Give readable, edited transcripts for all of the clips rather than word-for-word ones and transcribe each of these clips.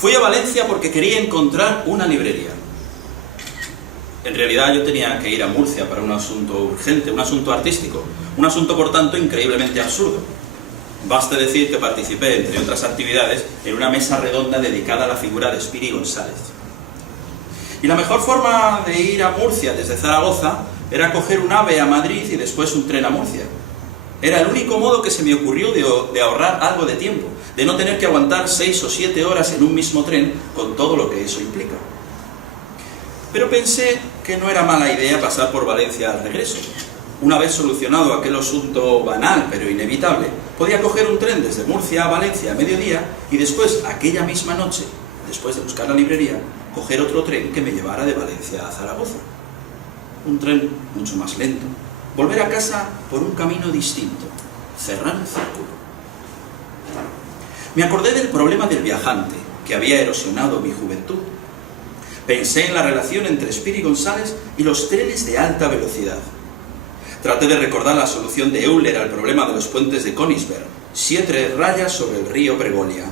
Fui a Valencia porque quería encontrar una librería. En realidad yo tenía que ir a Murcia para un asunto urgente, un asunto artístico, un asunto por tanto increíblemente absurdo. Basta decir que participé, entre otras actividades, en una mesa redonda dedicada a la figura de Espiri González. Y la mejor forma de ir a Murcia desde Zaragoza era coger un AVE a Madrid y después un tren a Murcia. Era el único modo que se me ocurrió de ahorrar algo de tiempo, de no tener que aguantar 6 o 7 horas en un mismo tren con todo lo que eso implica. Pero pensé que no era mala idea pasar por Valencia al regreso. Una vez solucionado aquel asunto banal pero inevitable, podía coger un tren desde Murcia a Valencia a mediodía y después, aquella misma noche, después de buscar la librería, coger otro tren que me llevara de Valencia a Zaragoza. Un tren mucho más lento. Volver a casa por un camino distinto. Cerrar un círculo. Me acordé del problema del viajante, que había erosionado mi juventud. Pensé en la relación entre Espiri González y los trenes de alta velocidad. Traté de recordar la solución de Euler al problema de los puentes de Königsberg, 7 rayas sobre el río Pregolia.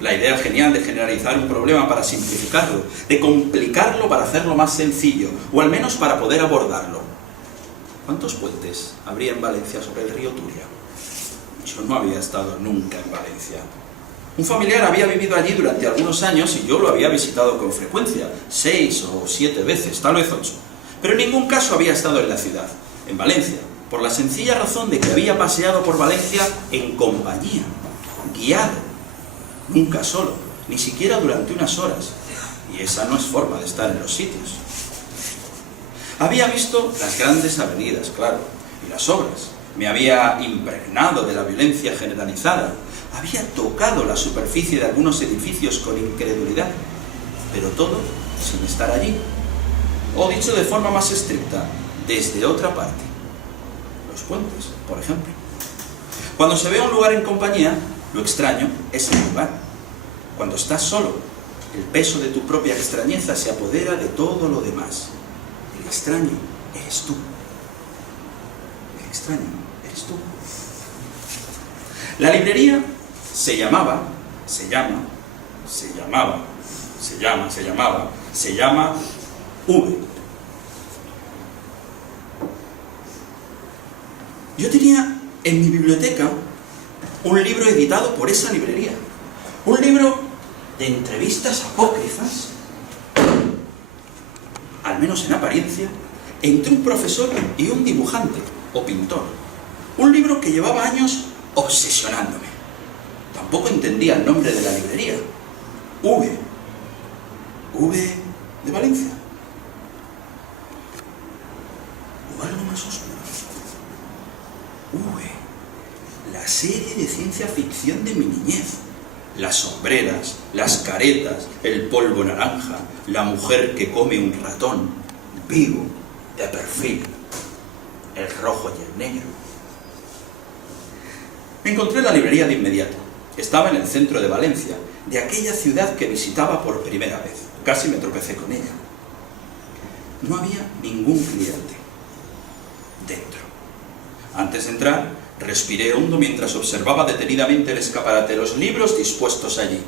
La idea genial de generalizar un problema para simplificarlo, de complicarlo para hacerlo más sencillo, o al menos para poder abordarlo. ¿Cuántos puentes habría en Valencia sobre el río Turia? Yo no había estado nunca en Valencia. Un familiar había vivido allí durante algunos años y yo lo había visitado con frecuencia, 6 o 7 veces, tal vez 8. Pero en ningún caso había estado en la ciudad, en Valencia, por la sencilla razón de que había paseado por Valencia en compañía, guiado, nunca solo, ni siquiera durante unas horas. Y esa no es forma de estar en los sitios. Había visto las grandes avenidas, claro, y las obras. Me había impregnado de la violencia generalizada. Había tocado la superficie de algunos edificios con incredulidad. Pero todo sin estar allí. O dicho de forma más estricta, desde otra parte. Los puentes, por ejemplo. Cuando se ve un lugar en compañía, lo extraño es el lugar. Cuando estás solo, el peso de tu propia extrañeza se apodera de todo lo demás. El extraño eres tú. El extraño eres tú. La librería se llama V. Yo tenía en mi biblioteca un libro editado por esa librería. Un libro de entrevistas apócrifas, al menos en apariencia, entre un profesor y un dibujante o pintor. Un libro que llevaba años obsesionándome. Tampoco entendía el nombre de la librería. V de Valencia. O algo más oscuro. La serie de ciencia ficción de mi niñez. Las sombreras, las caretas, el polvo naranja, la mujer que come un ratón, vivo, de perfil, el rojo y el negro. Encontré la librería de inmediato. Estaba en el centro de Valencia, de aquella ciudad que visitaba por primera vez. Casi me tropecé con ella. No había ningún cliente dentro. Antes de entrar, respiré hondo mientras observaba detenidamente el escaparate, los libros dispuestos allí.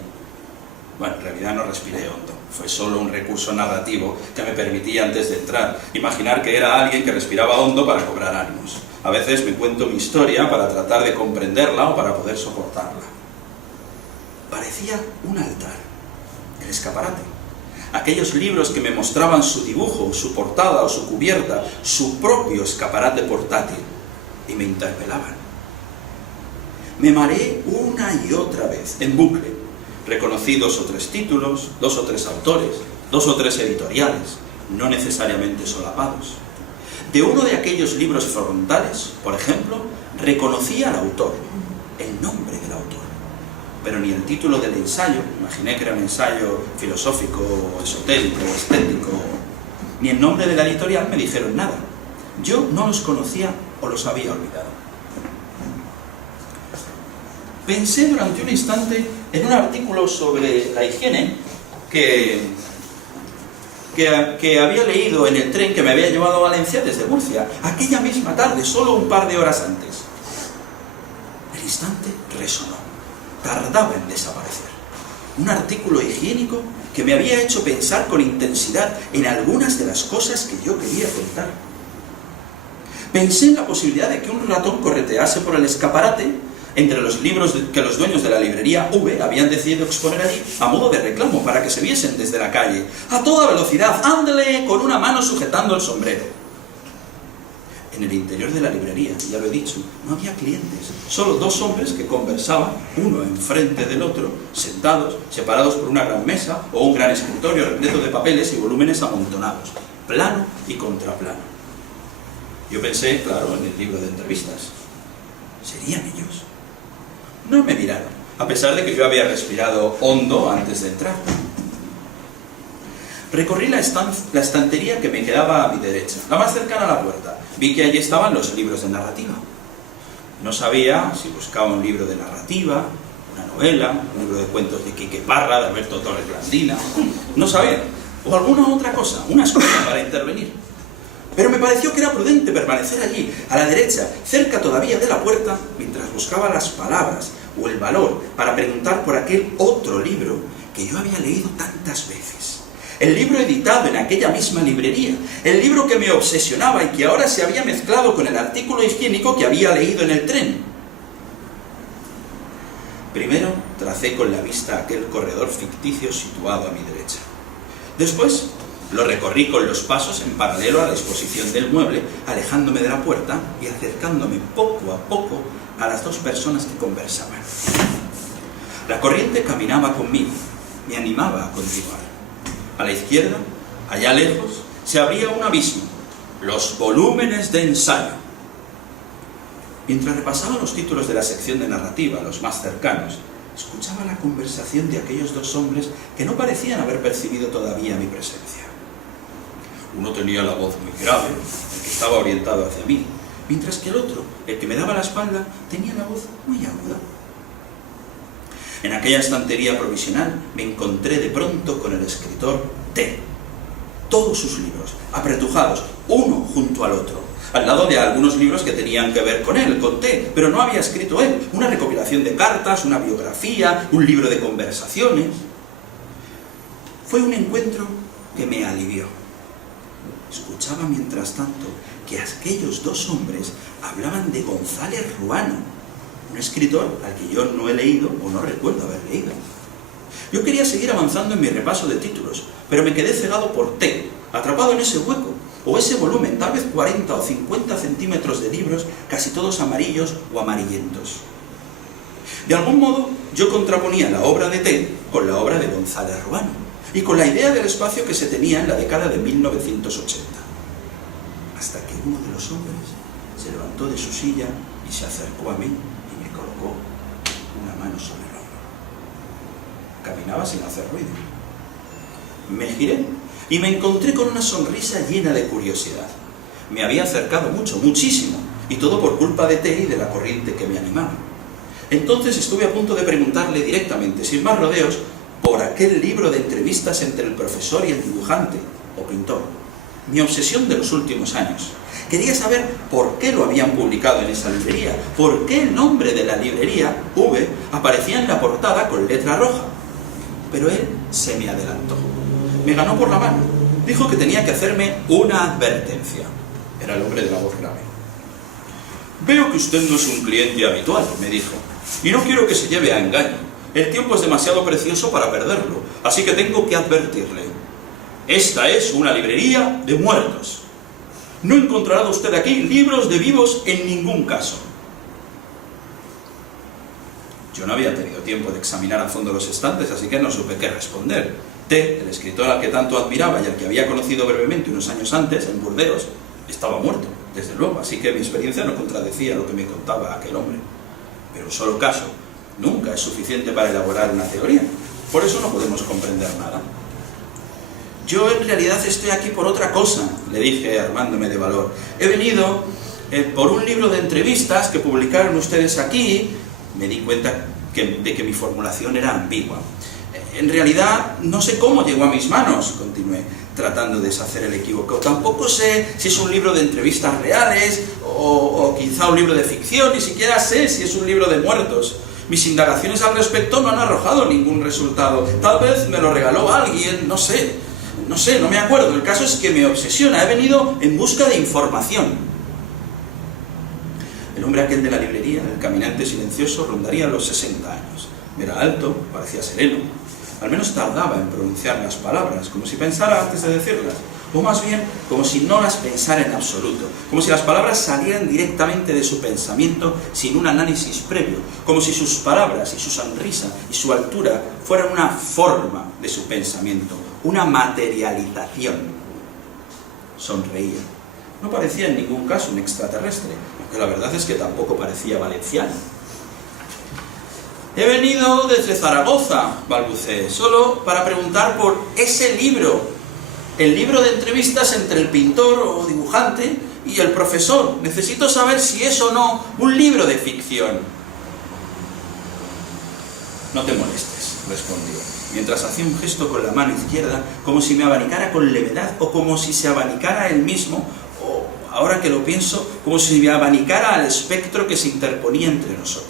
Bueno, en realidad no respiré hondo. Fue solo un recurso narrativo que me permitía, antes de entrar, imaginar que era alguien que respiraba hondo para cobrar ánimos. A veces me cuento mi historia para tratar de comprenderla o para poder soportarla. Parecía un altar, el escaparate. Aquellos libros que me mostraban su dibujo, su portada o su cubierta, su propio escaparate portátil, y me interpelaban. Me mareé una y otra vez, en bucle. Reconocí 2 o 3 títulos, 2 o 3 autores, 2 o 3 editoriales, no necesariamente solapados. De uno de aquellos libros frontales, por ejemplo, reconocí al autor, el nombre del autor, pero ni el título del ensayo, imaginé que era un ensayo filosófico, esotérico, estético, ni el nombre de la editorial me dijeron nada. Yo no los conocía o los había olvidado. Pensé durante un instante en un artículo sobre la higiene que había leído en el tren que me había llevado a Valencia desde Murcia, aquella misma tarde, solo un par de horas antes. El instante resonó. Tardaba en desaparecer. un artículo higiénico que me había hecho pensar con intensidad en algunas de las cosas que yo quería contar. Pensé en la posibilidad de que un ratón corretease por el escaparate entre los libros que los dueños de la librería V habían decidido exponer allí a modo de reclamo para que se viesen desde la calle, a toda velocidad, ándele, con una mano sujetando el sombrero. En el interior de la librería, ya lo he dicho, no había clientes, solo dos hombres que conversaban, uno enfrente del otro, sentados, separados por una gran mesa o un gran escritorio repleto de papeles y volúmenes amontonados, plano y contraplano. Yo pensé, claro, en el libro de entrevistas. ¿Serían ellos? No me miraron, a pesar de que yo había respirado hondo antes de entrar. Recorrí la estantería que me quedaba a mi derecha, la más cercana a la puerta. Vi que allí estaban los libros de narrativa. No sabía si buscaba un libro de narrativa, una novela, un libro de cuentos de Quique Parra, de Alberto Torres Blandina. No sabía. O alguna otra cosa, una excusa para intervenir. Pero me pareció que era prudente permanecer allí, a la derecha, cerca todavía de la puerta, mientras buscaba las palabras o el valor para preguntar por aquel otro libro que yo había leído tantas veces. El libro editado en aquella misma librería, el libro que me obsesionaba y que ahora se había mezclado con el artículo higiénico que había leído en el tren. Primero tracé con la vista aquel corredor ficticio situado a mi derecha. Después lo recorrí con los pasos en paralelo a la exposición del mueble, alejándome de la puerta y acercándome poco a poco a las dos personas que conversaban. La corriente caminaba conmigo, me animaba a continuar. A la izquierda, allá lejos, se abría un abismo, los volúmenes de ensayo. Mientras repasaba los títulos de la sección de narrativa, los más cercanos, escuchaba la conversación de aquellos dos hombres que no parecían haber percibido todavía mi presencia. Uno tenía la voz muy grave, el que estaba orientado hacia mí, mientras que el otro, el que me daba la espalda, tenía la voz muy aguda. En aquella estantería provisional me encontré de pronto con el escritor T. Todos sus libros, apretujados, uno junto al otro, al lado de algunos libros que tenían que ver con él, con T, pero no había escrito él, una recopilación de cartas, una biografía, un libro de conversaciones. Fue un encuentro que me alivió. Escuchaba mientras tanto que aquellos dos hombres hablaban de González Ruano, un escritor al que yo no he leído o no recuerdo haber leído. Yo quería seguir avanzando en mi repaso de títulos, pero me quedé cegado por T, atrapado en ese hueco, o ese volumen, tal vez 40 o 50 centímetros de libros, casi todos amarillos o amarillentos. De algún modo, yo contraponía la obra de T con la obra de González Ruano, y con la idea del espacio que se tenía en la década de 1980. Hasta que uno de los hombres se levantó de su silla y se acercó a mí y me colocó una mano sobre el hombro. Caminaba sin hacer ruido. Me giré y me encontré con una sonrisa llena de curiosidad. Me había acercado mucho, muchísimo, y todo por culpa de T y de la corriente que me animaba. Entonces estuve a punto de preguntarle directamente, sin más rodeos, por aquel libro de entrevistas entre el profesor y el dibujante, o pintor. Mi obsesión de los últimos años. Quería saber por qué lo habían publicado en esa librería, por qué el nombre de la librería, V, aparecía en la portada con letra roja. Pero él se me adelantó. Me ganó por la mano. Dijo que tenía que hacerme una advertencia. Era el hombre de la voz grave. Veo que usted no es un cliente habitual, me dijo, y no quiero que se lleve a engaño. El tiempo es demasiado precioso para perderlo, así que tengo que advertirle. Esta es una librería de muertos. No encontrará usted aquí libros de vivos en ningún caso. Yo no había tenido tiempo de examinar a fondo los estantes, así que no supe qué responder. T, el escritor al que tanto admiraba y al que había conocido brevemente unos años antes, en Burdeos, estaba muerto, desde luego, así que mi experiencia no contradecía lo que me contaba aquel hombre. Pero un solo caso nunca es suficiente para elaborar una teoría. Por eso no podemos comprender nada. Yo en realidad estoy aquí por otra cosa, le dije armándome de valor. He venido por un libro de entrevistas que publicaron ustedes aquí. Me di cuenta de que mi formulación era ambigua. En realidad no sé cómo llegó a mis manos, continué, tratando de deshacer el equívoco. Tampoco sé si es un libro de entrevistas reales o quizá un libro de ficción, ni siquiera sé si es un libro de muertos. Mis indagaciones al respecto no han arrojado ningún resultado. Tal vez me lo regaló alguien, no sé, no me acuerdo. El caso es que me obsesiona. He venido en busca de información. El hombre aquel de la librería, el caminante silencioso, rondaría los 60 años. Era alto, parecía sereno. Al menos tardaba en pronunciar las palabras, como si pensara antes de decirlas. O más bien, como si no las pensara en absoluto, como si las palabras salieran directamente de su pensamiento sin un análisis previo, como si sus palabras y su sonrisa y su altura fueran una forma de su pensamiento, una materialización. Sonreía. No parecía en ningún caso un extraterrestre, aunque la verdad es que tampoco parecía valenciano. He venido desde Zaragoza, balbuceé, solo para preguntar por ese libro. El libro de entrevistas entre el pintor o dibujante y el profesor. Necesito saber si es o no un libro de ficción. No te molestes, respondió, mientras hacía un gesto con la mano izquierda, como si me abanicara con levedad o como si se abanicara él mismo, o, ahora que lo pienso, como si me abanicara al espectro que se interponía entre nosotros.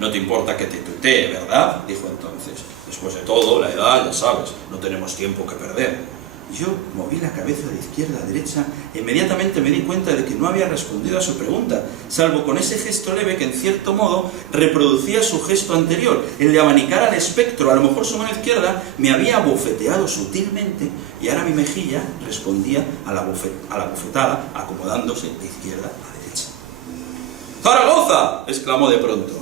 No te importa que te tutee, ¿verdad?, dijo entonces. Después de todo, la edad, ya sabes, no tenemos tiempo que perder. Yo moví la cabeza de izquierda a derecha e inmediatamente me di cuenta de que no había respondido a su pregunta, salvo con ese gesto leve que en cierto modo reproducía su gesto anterior, el de abanicar al espectro. A lo mejor su mano izquierda me había bofeteado sutilmente y ahora mi mejilla respondía a la bofetada, acomodándose de izquierda a derecha. ¡Zaragoza!, exclamó de pronto.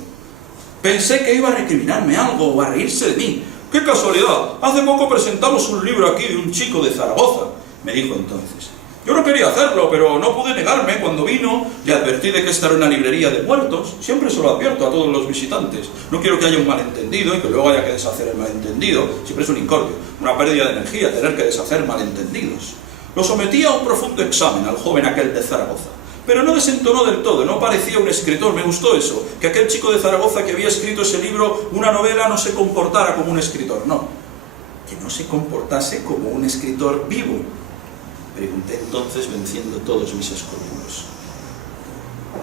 Pensé que iba a recriminarme algo o a reírse de mí. ¡Qué casualidad! Hace poco presentamos un libro aquí de un chico de Zaragoza, me dijo entonces. Yo no quería hacerlo, pero no pude negarme. Cuando vino, le advertí de que esta era una librería de muertos. Siempre se lo advierto a todos los visitantes. No quiero que haya un malentendido y que luego haya que deshacer el malentendido. Siempre es un incordio, una pérdida de energía tener que deshacer malentendidos. Lo sometí a un profundo examen al joven aquel de Zaragoza. Pero no desentonó del todo, no parecía un escritor. Me gustó eso, que aquel chico de Zaragoza que había escrito ese libro, una novela, no se comportara como un escritor. No, que no se comportase como un escritor vivo. Pregunté entonces, venciendo todos mis escrúpulos.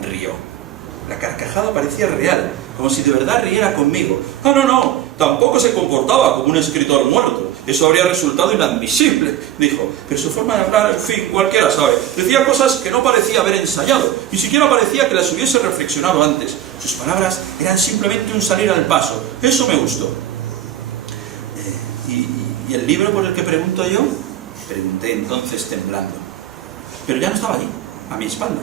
Rió. La carcajada parecía real, como si de verdad riera conmigo. ¡Ah, no! Tampoco se comportaba como un escritor muerto. Eso habría resultado inadmisible, dijo. Pero su forma de hablar, en fin, cualquiera sabe. Decía cosas que no parecía haber ensayado. Ni siquiera parecía que las hubiese reflexionado antes. Sus palabras eran simplemente un salir al paso. Eso me gustó. ¿Y el libro por el que pregunto yo? Pregunté entonces temblando. Pero ya no estaba allí, a mi espalda.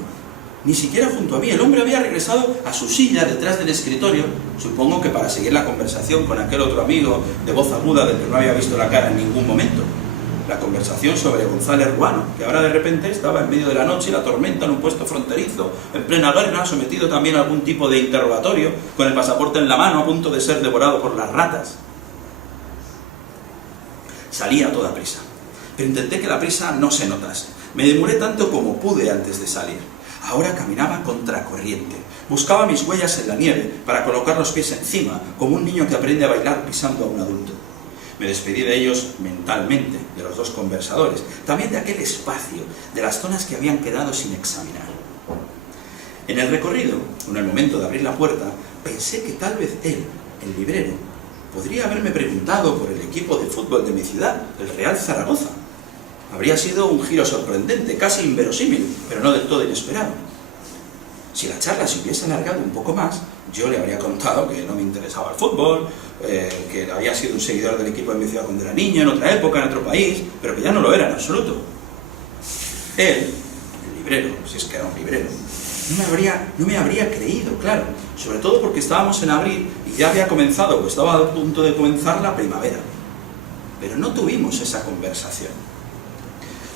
Ni siquiera junto a mí. El hombre había regresado a su silla detrás del escritorio, supongo que para seguir la conversación con aquel otro amigo de voz aguda del que no había visto la cara en ningún momento. La conversación sobre González Ruano, que ahora de repente estaba en medio de la noche y la tormenta en un puesto fronterizo, en plena guerra, sometido también a algún tipo de interrogatorio, con el pasaporte en la mano, a punto de ser devorado por las ratas. Salí a toda prisa, pero intenté que la prisa no se notase. Me demoré tanto como pude antes de salir. Ahora caminaba contracorriente. Buscaba mis huellas en la nieve para colocar los pies encima, como un niño que aprende a bailar pisando a un adulto. Me despedí de ellos mentalmente, de los dos conversadores, también de aquel espacio, de las zonas que habían quedado sin examinar. En el recorrido, en el momento de abrir la puerta, pensé que tal vez él, el librero, podría haberme preguntado por el equipo de fútbol de mi ciudad, el Real Zaragoza. Habría sido un giro sorprendente, casi inverosímil, pero no del todo inesperado. Si la charla se hubiese alargado un poco más, yo le habría contado que no me interesaba el fútbol, que había sido un seguidor del equipo de mi ciudad cuando era niño, en otra época, en otro país, pero que ya no lo era en absoluto. Él, el librero, si es que era un librero, no me habría creído, claro, sobre todo porque estábamos en abril y ya había comenzado, o estaba a punto de comenzar la primavera. Pero no tuvimos esa conversación.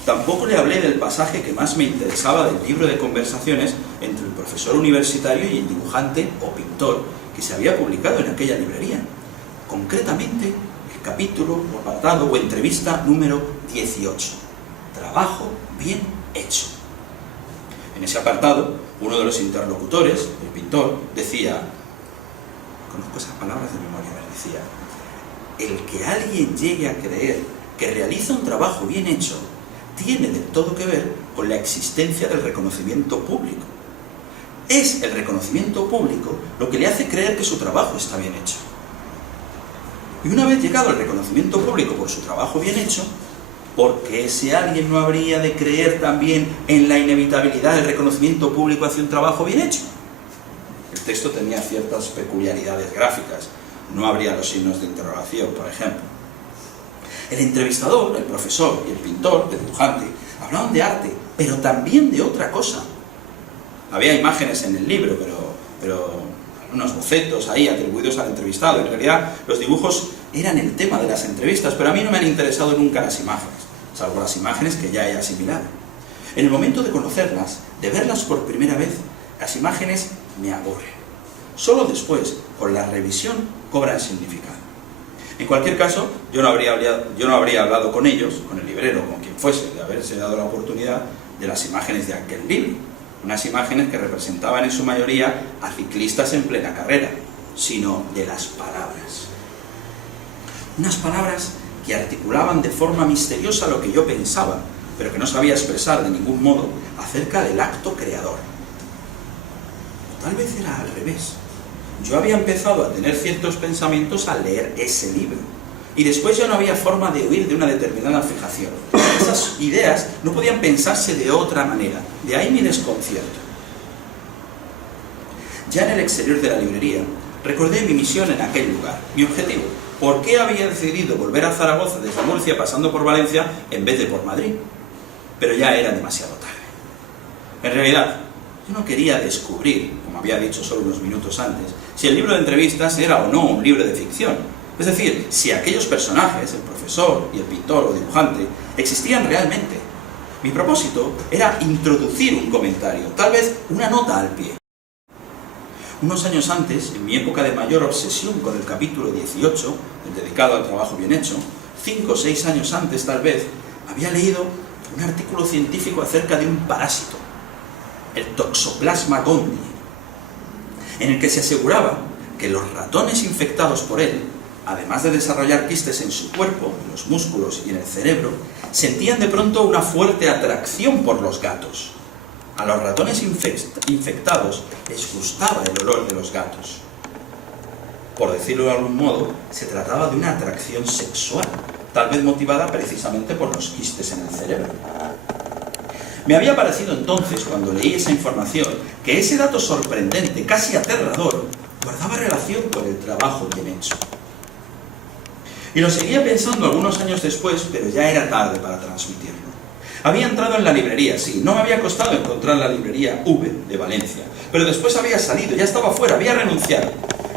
Tampoco le hablé del pasaje que más me interesaba del libro de conversaciones entre el profesor universitario y el dibujante o pintor que se había publicado en aquella librería. Concretamente, el capítulo o apartado o entrevista número 18. Trabajo bien hecho. En ese apartado, uno de los interlocutores, el pintor, decía, conozco esas palabras de memoria, decía, el que alguien llegue a creer que realiza un trabajo bien hecho tiene del todo que ver con la existencia del reconocimiento público. Es el reconocimiento público lo que le hace creer que su trabajo está bien hecho. Y una vez llegado el reconocimiento público por su trabajo bien hecho, ¿por qué ese alguien no habría de creer también en la inevitabilidad del reconocimiento público hacia un trabajo bien hecho? El texto tenía ciertas peculiaridades gráficas. No habría los signos de interrogación, por ejemplo. El entrevistador, el profesor y el pintor, el dibujante, hablaban de arte, pero también de otra cosa. Había imágenes en el libro, pero unos bocetos ahí atribuidos al entrevistado. En realidad, los dibujos eran el tema de las entrevistas, pero a mí no me han interesado nunca las imágenes, salvo las imágenes que ya he asimilado. En el momento de conocerlas, de verlas por primera vez, las imágenes me aburren. Solo después, con la revisión, cobran significado. En cualquier caso, yo no habría hablado con ellos, con el librero, con quien fuese, de haberse dado la oportunidad de las imágenes de aquel libro. Unas imágenes que representaban en su mayoría a ciclistas en plena carrera, sino de las palabras. Unas palabras que articulaban de forma misteriosa lo que yo pensaba, pero que no sabía expresar de ningún modo acerca del acto creador. O tal vez era al revés. Yo había empezado a tener ciertos pensamientos al leer ese libro, y después ya no había forma de huir de una determinada fijación. Esas ideas no podían pensarse de otra manera, de ahí mi desconcierto. Ya en el exterior de la librería, recordé mi misión en aquel lugar, mi objetivo. ¿Por qué había decidido volver a Zaragoza desde Murcia pasando por Valencia en vez de por Madrid? Pero ya era demasiado tarde. En realidad, yo no quería descubrir, como había dicho solo unos minutos antes, si el libro de entrevistas era o no un libro de ficción. Es decir, si aquellos personajes, el profesor y el pintor o dibujante, existían realmente. Mi propósito era introducir un comentario, tal vez una nota al pie. Unos años antes, en mi época de mayor obsesión con el capítulo 18, el dedicado al trabajo bien hecho, 5 o 6 años antes tal vez, había leído un artículo científico acerca de un parásito, el Toxoplasma gondii, en el que se aseguraba que los ratones infectados por él, además de desarrollar quistes en su cuerpo, en los músculos y en el cerebro, sentían de pronto una fuerte atracción por los gatos. A los ratones infectados les gustaba el olor de los gatos. Por decirlo de algún modo, se trataba de una atracción sexual, tal vez motivada precisamente por los quistes en el cerebro. Me había parecido entonces, cuando leí esa información, que ese dato sorprendente, casi aterrador, guardaba relación con el trabajo bien hecho. Y lo seguía pensando algunos años después, pero ya era tarde para transmitirlo. Había entrado en la librería, sí, no me había costado encontrar la librería V de Valencia, pero después había salido, ya estaba fuera, había renunciado.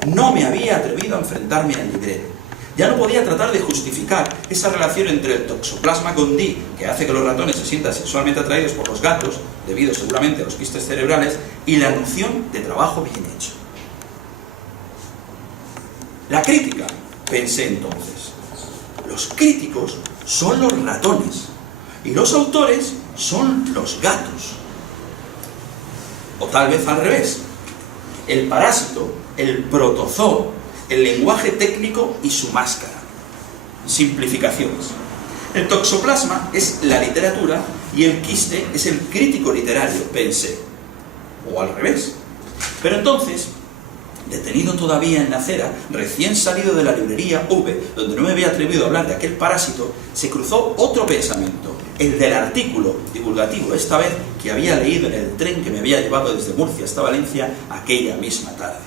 No me había atrevido a enfrentarme al librero. Ya no podía tratar de justificar esa relación entre el Toxoplasma gondii, que hace que los ratones se sientan sexualmente atraídos por los gatos, debido seguramente a los quistes cerebrales, y la noción de trabajo bien hecho. La crítica, pensé entonces. Los críticos son los ratones, y los autores son los gatos. O tal vez al revés. El parásito, el protozoo, el lenguaje técnico y su máscara. Simplificaciones. El toxoplasma es la literatura y el quiste es el crítico literario, pensé. O al revés. Pero entonces, detenido todavía en la acera, recién salido de la librería V, donde no me había atrevido a hablar de aquel parásito, se cruzó otro pensamiento, el del artículo divulgativo, esta vez que había leído en el tren que me había llevado desde Murcia hasta Valencia aquella misma tarde.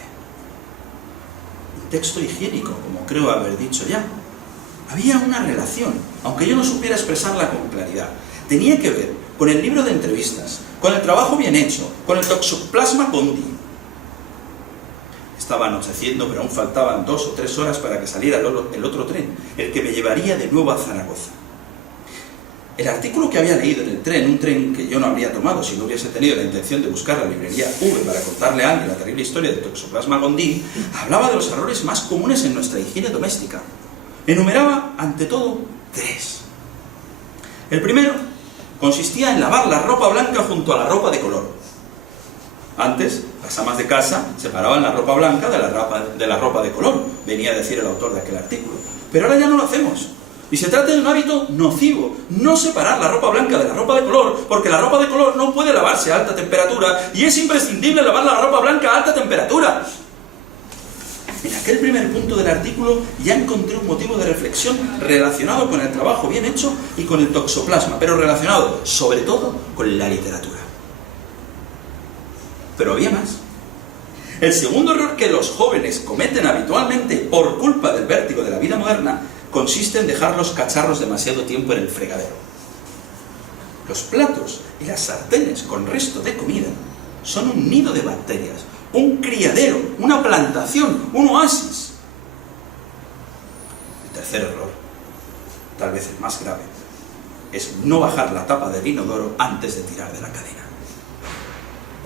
Texto higiénico, como creo haber dicho ya. Había una relación, aunque yo no supiera expresarla con claridad. Tenía que ver con el libro de entrevistas, con el trabajo bien hecho, con el Toxoplasma gondii. Estaba anocheciendo, pero aún faltaban 2 o 3 horas para que saliera el otro tren, el que me llevaría de nuevo a Zaragoza. El artículo que había leído en el tren, un tren que yo no habría tomado si no hubiese tenido la intención de buscar la librería V para contarle a alguien la terrible historia de Toxoplasma gondii, hablaba de los errores más comunes en nuestra higiene doméstica. Enumeraba, ante todo, 3. El primero consistía en lavar la ropa blanca junto a la ropa de color. Antes, las amas de casa separaban la ropa blanca de la ropa de color, venía a decir el autor de aquel artículo. Pero ahora ya no lo hacemos. Y se trata de un hábito nocivo, no separar la ropa blanca de la ropa de color, porque la ropa de color no puede lavarse a alta temperatura y es imprescindible lavar la ropa blanca a alta temperatura. En aquel primer punto del artículo ya encontré un motivo de reflexión relacionado con el trabajo bien hecho y con el toxoplasma, pero relacionado sobre todo con la literatura. Pero había más. El segundo error que los jóvenes cometen habitualmente por culpa del vértigo de la vida moderna consiste en dejar los cacharros demasiado tiempo en el fregadero. Los platos y las sartenes con resto de comida son un nido de bacterias, un criadero, una plantación, un oasis. El tercer error, tal vez el más grave, es no bajar la tapa del inodoro antes de tirar de la cadena.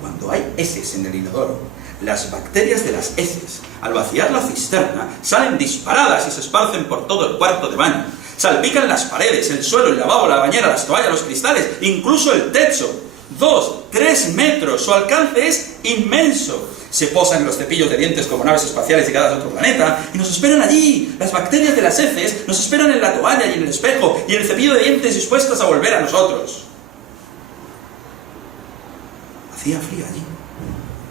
Cuando hay heces en el inodoro, las bacterias de las heces, al vaciar la cisterna, salen disparadas y se esparcen por todo el cuarto de baño. Salpican las paredes, el suelo, el lavabo, la bañera, las toallas, los cristales, incluso el techo. 2, 3 metros, su alcance es inmenso. Se posan en los cepillos de dientes como naves espaciales llegadas a otro planeta y nos esperan allí. Las bacterias de las heces nos esperan en la toalla y en el espejo y en el cepillo de dientes dispuestas a volver a nosotros. Hacía frío allí,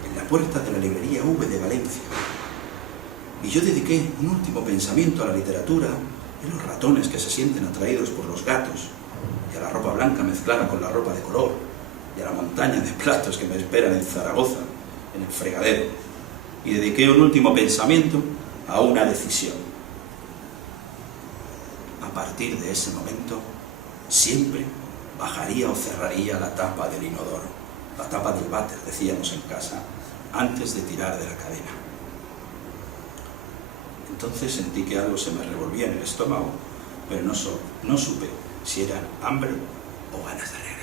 en la puerta de la librería V de Valencia. Y yo dediqué un último pensamiento a la literatura y los ratones que se sienten atraídos por los gatos, y a la ropa blanca mezclada con la ropa de color, y a la montaña de platos que me esperan en Zaragoza, en el fregadero. Y dediqué un último pensamiento a una decisión. A partir de ese momento, siempre bajaría o cerraría la tapa del inodoro, la tapa del váter, decíamos en casa, antes de tirar de la cadena. Entonces sentí que algo se me revolvía en el estómago, pero no supe si era hambre o ganas de regresar.